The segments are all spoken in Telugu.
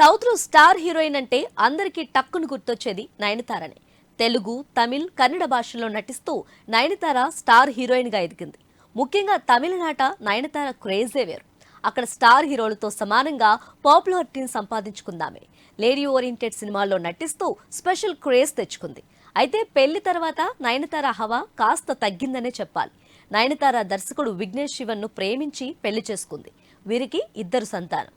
సౌత్లో స్టార్ హీరోయిన్ అంటే అందరికీ టక్కును గుర్తొచ్చేది నయనతారనే. తెలుగు తమిళ్ కన్నడ భాషల్లో నటిస్తూ నయనతార స్టార్ హీరోయిన్గా ఎదిగింది. ముఖ్యంగా తమిళనాట నయనతార క్రేజే వేరు. అక్కడ స్టార్ హీరోలతో సమానంగా పాపులారిటీని సంపాదించుకుందామే. లేడీ ఓరియంటెడ్ సినిమాల్లో నటిస్తూ స్పెషల్ క్రేజ్ తెచ్చుకుంది. అయితే పెళ్ళి తర్వాత నయనతార హవా కాస్త తగ్గిందనే చెప్పాలి. నయనతార దర్శకుడు విఘ్నేష్ శివన్ను ప్రేమించి పెళ్ళి చేసుకుంది. వీరికి ఇద్దరు సంతానం.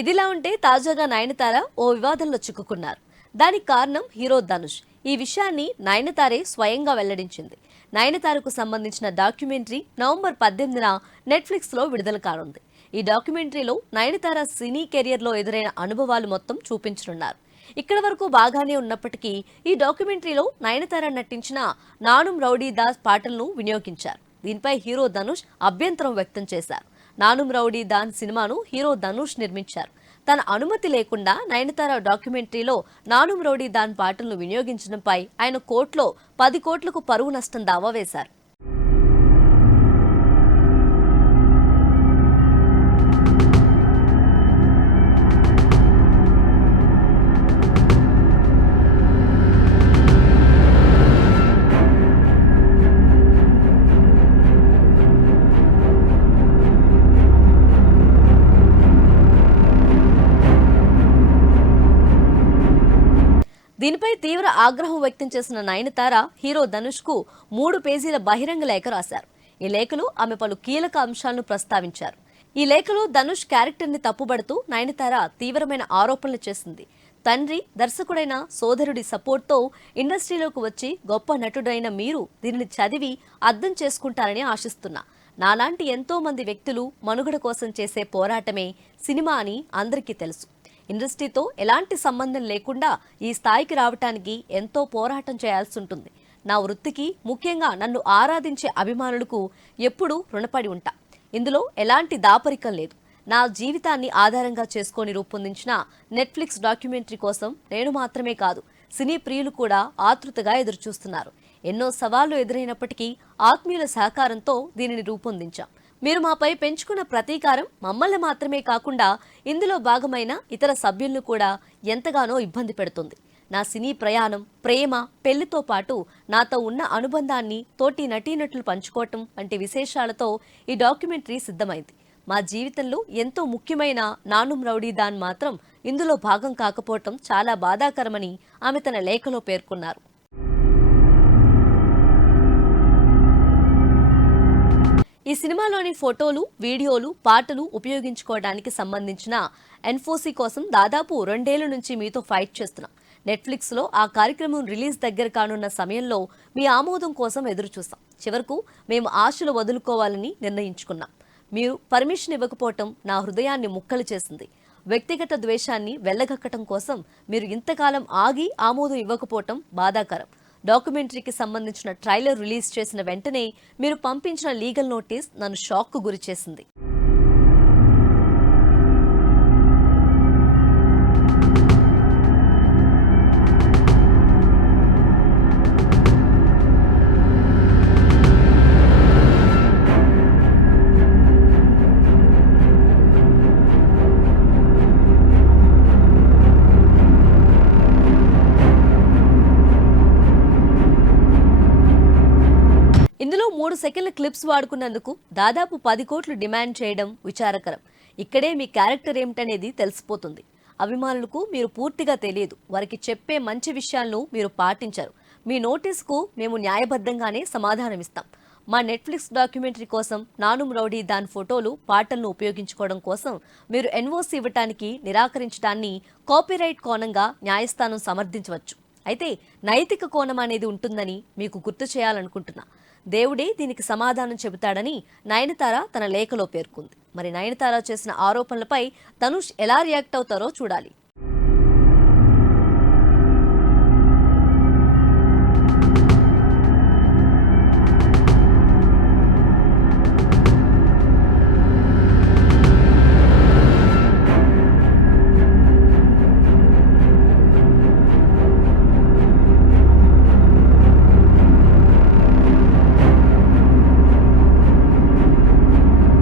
ఇదిలా ఉంటే తాజాగా నయనతార ఓ వివాదంలో చిక్కుకున్నారు. దానికి కారణం హీరో ధనుష్. ఈ విషయాన్ని నయనతారే స్వయంగా వెల్లడించింది. నయనతారకు సంబంధించిన డాక్యుమెంటరీ నవంబర్ పద్దెనిమిదిన నెట్ఫ్లిక్స్లో విడుదల కానుంది. ఈ డాక్యుమెంటరీలో నయనతార సినీ కెరియర్లో ఎదురైన అనుభవాలు మొత్తం చూపించనున్నారు. ఇక్కడ వరకు బాగానే ఉన్నప్పటికీ ఈ డాక్యుమెంటరీలో నయనతార నటించిన నానుం రౌడీ దాస్ పాటలను వినియోగించారు. దీనిపై హీరో ధనుష్ అభ్యంతరం వ్యక్తం చేశారు. నానుం రౌడీ దాన్ సినిమాను హీరో ధనుష్ నిర్మించారు. తన అనుమతి లేకుండా నయనతార డాక్యుమెంటరీలో నానుం రౌడీ దాన్ పాటలను వినియోగించడంపై ఆయన కోర్టులో పది కోట్లకు పరువు నష్టం దావా వేశారు. దీనిపై తీవ్ర ఆగ్రహం వ్యక్తం చేసిన నయనతార హీరో ధనుష్కు మూడు పేజీల బహిరంగ లేఖ రాశారు. ఈ లేఖలో ఆమె పలు కీలక అంశాలను ప్రస్తావించారు. ఈ లేఖలో ధనుష్ క్యారెక్టర్ని తప్పుబడుతూ నయనతార తీవ్రమైన ఆరోపణలు చేసింది. తండ్రి దర్శకుడైన సోదరుడి సపోర్ట్తో ఇండస్ట్రీలోకి వచ్చి గొప్ప నటుడైన మీరు దీనిని చదివి అర్థం చేసుకుంటారని ఆశిస్తున్నా. నాలాంటి ఎంతో మంది వ్యక్తులు మనుగడ కోసం చేసే పోరాటమే సినిమా అని అందరికీ తెలుసు. ఇండస్ట్రీతో ఎలాంటి సంబంధం లేకుండా ఈ స్థాయికి రావటానికి ఎంతో పోరాటం చేయాల్సి ఉంటుంది. నా వృత్తికి ముఖ్యంగా నన్ను ఆరాధించే అభిమానులకు ఎప్పుడూ రుణపడి ఉంటా. ఇందులో ఎలాంటి దాపరికం లేదు. నా జీవితాన్ని ఆధారంగా చేసుకొని రూపొందించిన నెట్ఫ్లిక్స్ డాక్యుమెంటరీ కోసం నేను మాత్రమే కాదు సినీ ప్రియులు కూడా ఆతృతగా ఎదురుచూస్తున్నారు. ఎన్నో సవాళ్ళు ఎదురైనప్పటికీ ఆత్మీయుల సహకారంతో దీనిని రూపొందించాం. మీరు మాపై పెంచుకున్న ప్రతీకారం మమ్మల్ని మాత్రమే కాకుండా ఇందులో భాగమైన ఇతర సభ్యులను కూడా ఎంతగానో ఇబ్బంది పెడుతుంది. నా సినీ ప్రయాణం ప్రేమ పెళ్ళితో పాటు నాతో ఉన్న అనుబంధాన్ని తోటి నటీనటులు పంచుకోవటం వంటి విశేషాలతో ఈ డాక్యుమెంటరీ సిద్ధమైంది. మా జీవితంలో ఎంతో ముఖ్యమైన నానుం రౌడీ దాన్ మాత్రం ఇందులో భాగం కాకపోవటం చాలా బాధాకరమని ఆమె తన లేఖలో పేర్కొన్నారు. ఈ సినిమాలోని ఫోటోలు వీడియోలు పాటలు ఉపయోగించుకోవడానికి సంబంధించిన ఎన్ఫోసీ కోసం దాదాపు రెండేళ్ళ నుంచి మీతో ఫైట్ చేస్తున్నాం. నెట్ఫ్లిక్స్లో ఆ కార్యక్రమం రిలీజ్ దగ్గర కానున్న సమయంలో మీ ఆమోదం కోసం ఎదురు చూస్తాం చివరకు మేము ఆశలు వదులుకోవాలని నిర్ణయించుకున్నాం. మీరు పర్మిషన్ ఇవ్వకపోవటం నా హృదయాన్ని ముక్కలు చేసింది. వ్యక్తిగత ద్వేషాన్ని వెళ్ళగక్కటం కోసం మీరు ఇంతకాలం ఆగి ఆమోదం ఇవ్వకపోవటం బాధాకరం. డాక్యుమెంటరీకి సంబంధించిన ట్రైలర్ రిలీజ్ చేసిన వెంటనే మీరు పంపించిన లీగల్ నోటీస్ నన్ను షాక్కు గురిచేసింది. మూడు సెకండ్ల క్లిప్స్ వాడుకున్నందుకు దాదాపు పది కోట్లు డిమాండ్ చేయడం విచారకరం. ఇక్కడే మీ క్యారెక్టర్ ఏమిటనేది తెలిసిపోతుంది. అభిమానులకు మీరు పూర్తిగా తెలియదు. వారికి చెప్పే మంచి విషయాలను మీరు పాటించరు. మీ నోటీస్కు మేము న్యాయబద్ధంగానే సమాధానమిస్తాం. మా నెట్ఫ్లిక్స్ డాక్యుమెంటరీ కోసం నానుం రౌడీ దాని ఫోటోలు పాటలను ఉపయోగించుకోవడం కోసం మీరు ఎన్ఓసి ఇవ్వటానికి నిరాకరించడాన్ని కాపీరైట్ కోణంగా న్యాయస్థానం సమర్థించవచ్చు. అయితే నైతిక కోణం అనేది ఉంటుందని మీకు గుర్తు చేయాలనుకుంటున్నా. దేవుడే దీనికి సమాధానం చెబుతాడని నయనతార తన లేఖలో పేర్కొంది. మరి నయనతార చేసిన ఆరోపణలపై ధనుష్ ఎలా రియాక్ట్ అవుతారో చూడాలి.